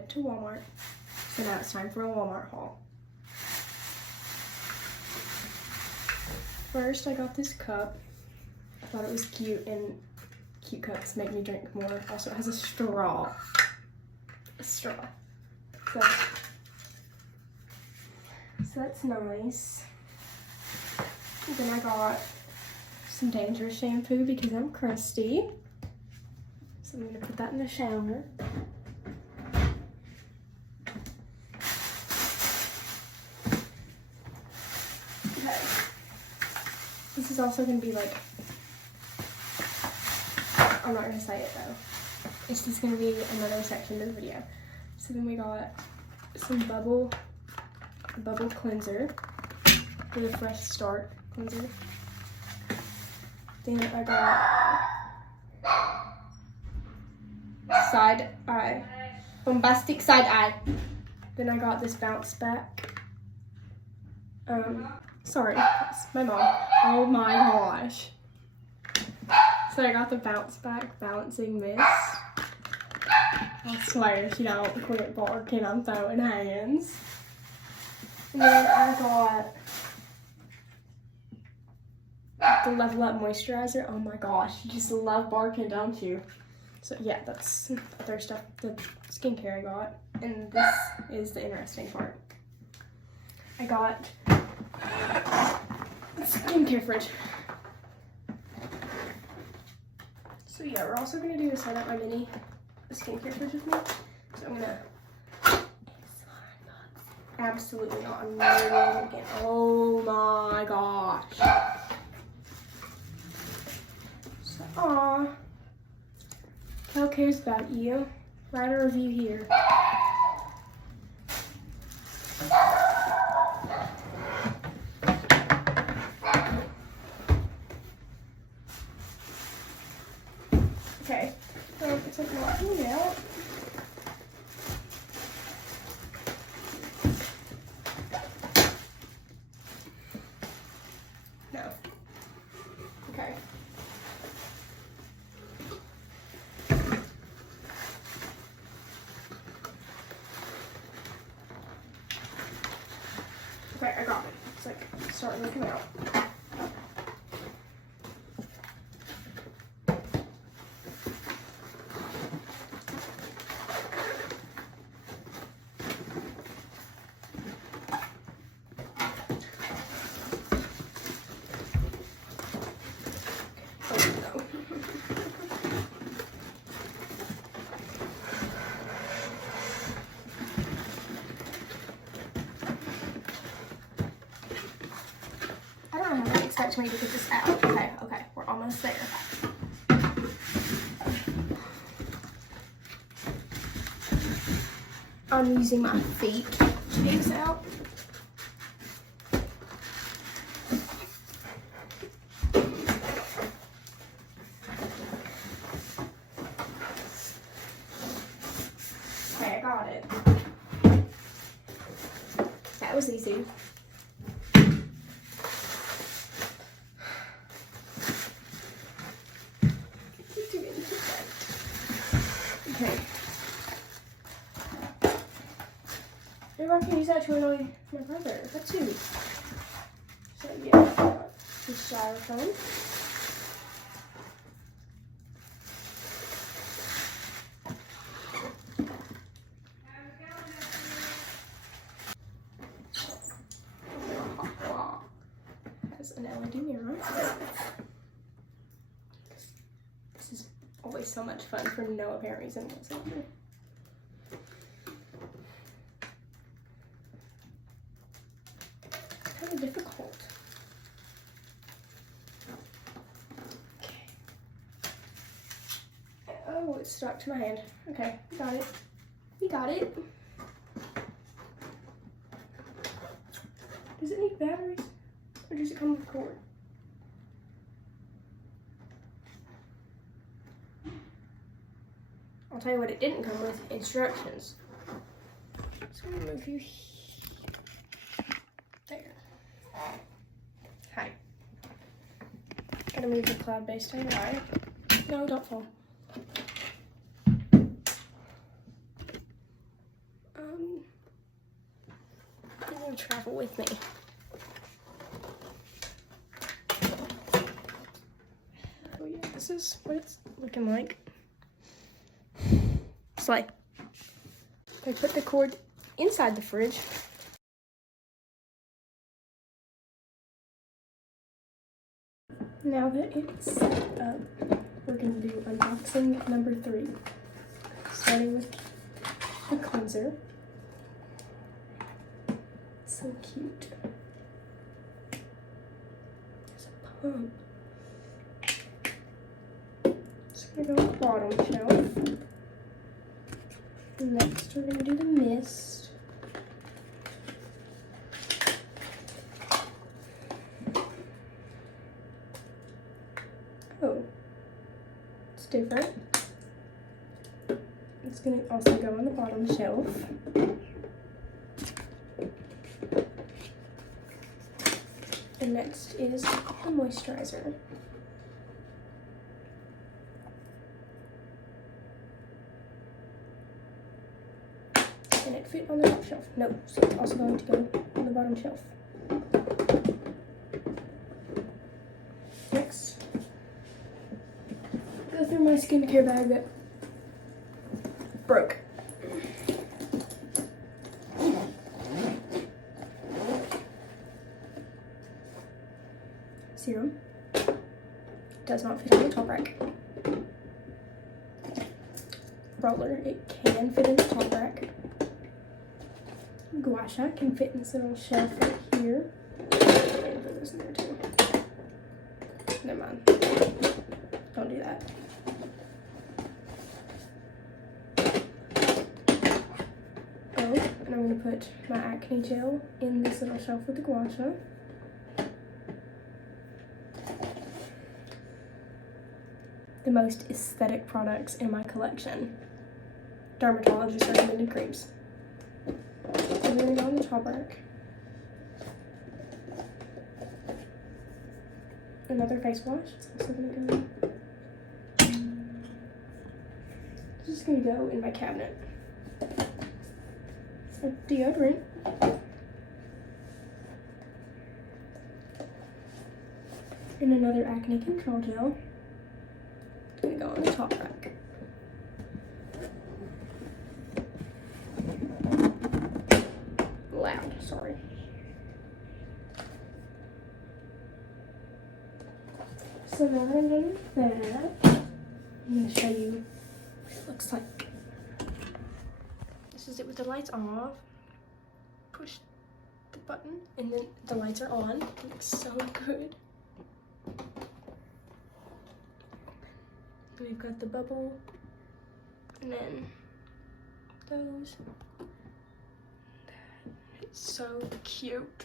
went to Walmart. So now it's time for a Walmart haul. First, I got this cup. I thought it was cute, and cute cups make me drink more. Also, it has a straw. A straw. So that's nice. And then I got some Dangerous shampoo because I'm crusty. So I'm gonna put that in the shower. Okay. This is also gonna be like, I'm not gonna say it though. It's just gonna be another section of the video. So then we got some bubble cleanser for the Fresh Start cleanser. Then I got side eye, bombastic side eye. Then I got this bounce back. Sorry, that's my mom. Oh my gosh. So I got the bounce back balancing mist. I swear she don't quit barking, I'm throwing hands. And then I got the Level Up moisturizer. Oh my gosh, you just love barking, don't you? So yeah, that's other stuff, the skincare I got. And this is the interesting part. I got a skincare fridge. So yeah, we're also gonna do a set up my mini skincare fridge with me. So I'm gonna, absolutely not, I'm never doing it again. Oh my gosh. So, aw, Kel cares about you. Write a review here. Okay, so it's like walking out. No. Okay. Okay, I got it. It's like starting to come out. Expect me to get this out. Okay, we're almost there. I'm using my feet to get this out. Okay, I got it. That was easy. Okay. Maybe I can use that to annoy my brother. That's you. So yeah, I got this styrofoam. Has an LED mirror. This is always so much fun for no apparent reason whatsoever. It's kind of difficult. Okay. Oh, it's stuck to my hand. Okay, we got it. We got it. Does it need batteries? Or does it come with cord? I'll tell you what it didn't come with, instructions. So I'm gonna move you there. Hi. Gotta move the cloud-based AI. No, don't fall. gonna travel with me. Oh yeah, this is what it's looking like. Slay. I put the cord inside the fridge. Now that it's set up, we're going to do unboxing number 3. Starting with the cleanser. It's so cute. There's a pump. It's going to go on the bottom shelf. Next, we're going to do the mist. Oh, it's different. It's going to also go on the bottom shelf. And next is the moisturizer. And it fit on the top shelf. No, so it's also going to go on the bottom shelf. Next, go through my skincare bag that broke. Serum. Does not fit on the top rack. Roller, it can fit in the top rack. Gua sha can fit in this little shelf right here. And put this in there too. Never mind. Don't do that. Oh, and I'm going to put my acne gel in this little shelf with the gua sha. The most aesthetic products in my collection. Dermatologist recommended creams. So we're going to go on the top rack. Another face wash. It's also going to go. It's just going to go in my cabinet. A deodorant. And another acne control gel. It's going to go on the top rack. Loud, sorry. So now that I'm done with that, I'm going to show you what it looks like. This is it with the lights off. Push the button and then the lights are on. It looks so good. We've got the bubble and then those. It's so cute.